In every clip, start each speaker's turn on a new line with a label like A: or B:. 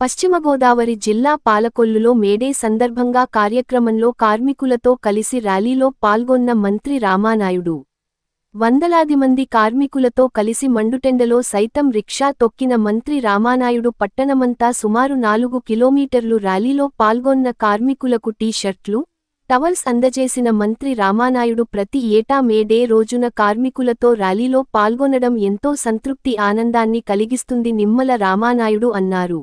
A: పశ్చిమ గోదావరి జిల్లా పాలకొల్లులో మేడే సందర్భంగా కార్యక్రమంలో కార్మికులతో కలిసి ర్యాలీలో పాల్గొన్న మంత్రి రామానాయుడు. వందలాది మంది కార్మికులతో కలిసి మండుటెండలో సైతం రిక్షా తొక్కిన మంత్రి రామానాయుడు పట్టణమంతా సుమారు నాలుగు కిలోమీటర్లు ర్యాలీలో పాల్గొన్న కార్మికులకు టీ షర్ట్లు టవల్స్ అందజేసిన మంత్రి రామానాయుడు ప్రతి ఏటా మే డే రోజున కార్మికులతో ర్యాలీలో పాల్గొనడం ఎంతో సంతృప్తి ఆనందాన్ని కలిగిస్తుంది నిమ్మల రామానాయుడు అన్నారు.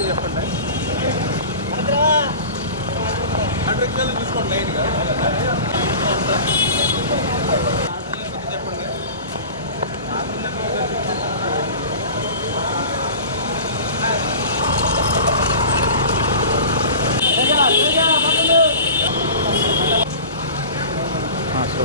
B: చెప్పండి హండ్రెడ్ కిలోలు చూసుకోండి
C: లైన్గా చెప్పండి సో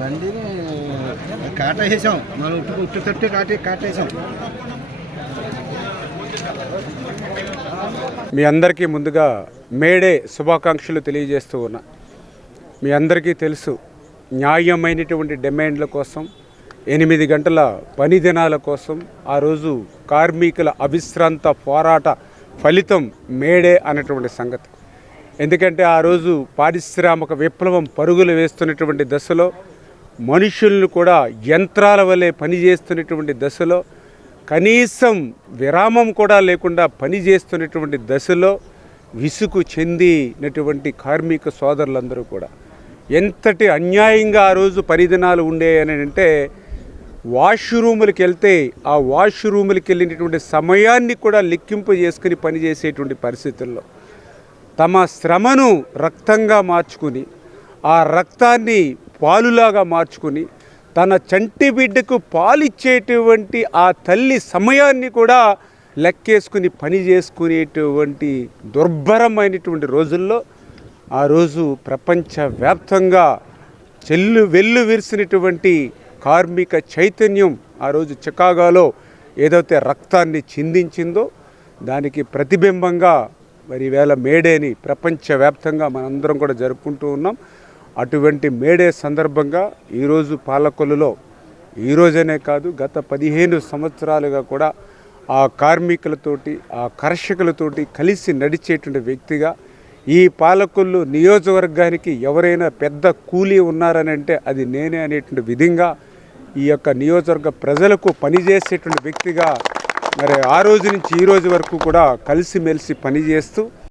D: బండిని కాటేసాం మనం ఉట్టు ఉట్టు తట్టి కాటే కాటేసాం.
E: మీ అందరికీ ముందుగా మేడే శుభాకాంక్షలు తెలియజేస్తూ ఉన్నా. మీ అందరికీ తెలుసు న్యాయమైనటువంటి డిమాండ్ల కోసం ఎనిమిది గంటల పని దినాల కోసం ఆ రోజు కార్మికుల అవిశ్రాంత పోరాట ఫలితం మేడే అన్నటువంటి సంగతి. ఎందుకంటే ఆ రోజు పారిశ్రామిక విప్లవం పరుగులు వేస్తున్నటువంటి దశలో మనుషులను కూడా యంత్రాల వలె పనిచేస్తున్నటువంటి దశలో కనీసం విరామం కూడా లేకుండా పనిచేస్తున్నటువంటి దశలో విసుగు చెందినటువంటి కార్మిక సోదరులందరూ కూడా. ఎంతటి అన్యాయంగా ఆ రోజు పరిదినాలు ఉండేయని అంటే వాష్రూములకి వెళ్తే ఆ వాష్రూములకి వెళ్ళినటువంటి సమయాన్ని కూడా లెక్కింపు చేసుకుని పనిచేసేటువంటి పరిస్థితుల్లో తమ శ్రమను రక్తంగా మార్చుకుని ఆ రక్తాన్ని పాలులాగా మార్చుకుని తన చంటి బిడ్డకు పాలిచ్చేటువంటి ఆ తల్లి సమయాన్ని కూడా లెక్కేసుకుని పని చేసుకునేటువంటి దుర్భరమైనటువంటి రోజుల్లో ఆ రోజు ప్రపంచవ్యాప్తంగా చెల్లు వెల్లు విరిసినటువంటి కార్మిక చైతన్యం ఆ రోజు చికాగోలో ఏదైతే రక్తాన్ని చిందించిందో దానికి ప్రతిబింబంగా మరి ఈవేళ మేడేని ప్రపంచవ్యాప్తంగా మనందరం కూడా జరుపుకుంటూ ఉన్నాం. అటువంటి మేడే సందర్భంగా ఈరోజు పాలకొల్లులో ఈరోజనే కాదు గత పదిహేను సంవత్సరాలుగా కూడా ఆ కార్మికులతోటి ఆ కర్షకులతోటి కలిసి నడిచేటువంటి వ్యక్తిగా ఈ పాలకొల్లు నియోజకవర్గానికి ఎవరైనా పెద్ద కూలీ ఉన్నారని అంటే అది నేనే అనేటువంటి విధంగా ఈ యొక్క నియోజకవర్గ ప్రజలకు పనిచేసేటువంటి వ్యక్తిగా మరి ఆ రోజు నుంచి ఈ రోజు వరకు కూడా కలిసిమెలిసి పనిచేస్తూ